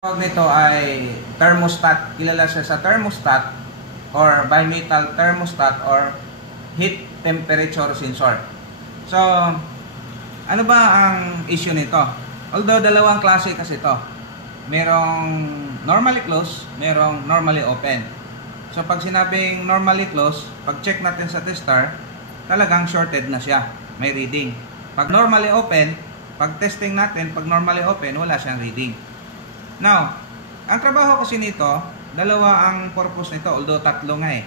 Tawag nito ay thermostat. Kilala siya sa thermostat or bimetal thermostat or heat temperature sensor. So, ano ba ang issue nito? Although dalawang klase kasi ito. Merong normally closed, merong normally open. So, pag sinabing normally closed, pag check natin sa tester, talagang shorted na siya. May reading. Pag normally open, pag testing natin, pag normally open, wala siyang reading. Now, ang trabaho kasi nito, dalawa ang purpose nito, although tatlo nga eh.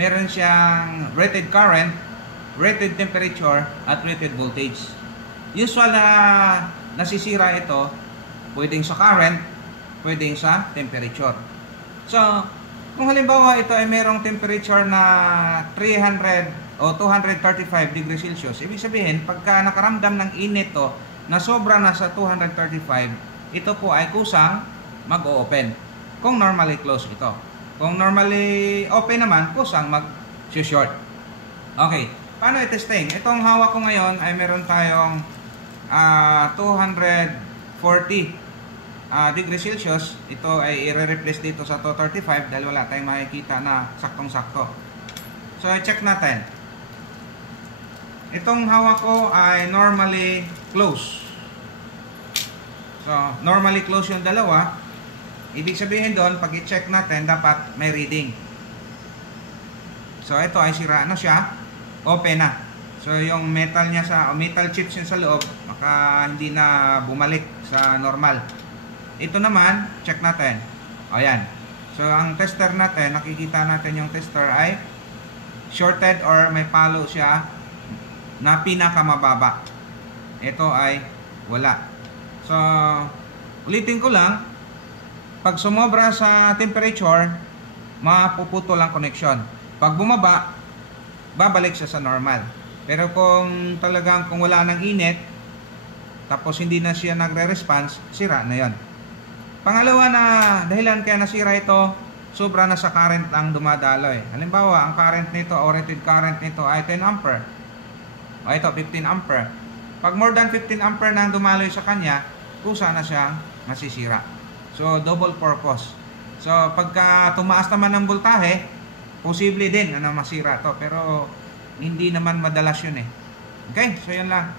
Meron siyang rated current, rated temperature, at rated voltage. Usual na nasisira ito, pwedeng sa current, pwedeng sa temperature. So, kung halimbawa ito ay merong temperature na 300 o 235 degrees Celsius, ibig sabihin, pagka nakaramdam ng init to na sobra na sa 235, ito po ay kusang mag-o-open. Kung normally closed ito. Kung normally open naman, kusang mag-short. Okay. Paano i-testing? Itong hawak ko ngayon ay meron tayong 240 degrees Celsius. Ito ay i-replace dito sa 235 dahil wala tayong makikita na saktong-sakto. So, i-check natin. Itong hawak ko ay normally closed. So, normally close yung dalawa. Ibig sabihin doon, pag i-check natin, dapat may reading. So, ito ay sira na siya. Open na. So, yung metal niya metal chips yun sa loob, maka hindi na bumalik sa normal. Ito naman, check natin. Ayan. So, ang tester natin, nakikita natin yung tester ay shorted or may palo siya na pinakamababa. Ito ay wala. So, ulitin ko lang, pag sumobra sa temperature, mapuputol ang connection. Pag bumaba, babalik siya sa normal. Pero kung talagang kung wala ng init, tapos hindi na siya nagre-response, sira na yon. Pangalawa na dahilan kaya nasira ito, sobra na sa current ang dumadaloy. Halimbawa, ang current nito o rated current nito ay 10 ampere. O ito, 15 ampere. Pag more than 15 ampere na ang dumaloy sa kanya, kusa na siyang masisira. So, double purpose. So, pagka tumaas naman ng voltahe, posible din na masira to. Pero, hindi naman madalas yun eh. Okay? So, yun lang.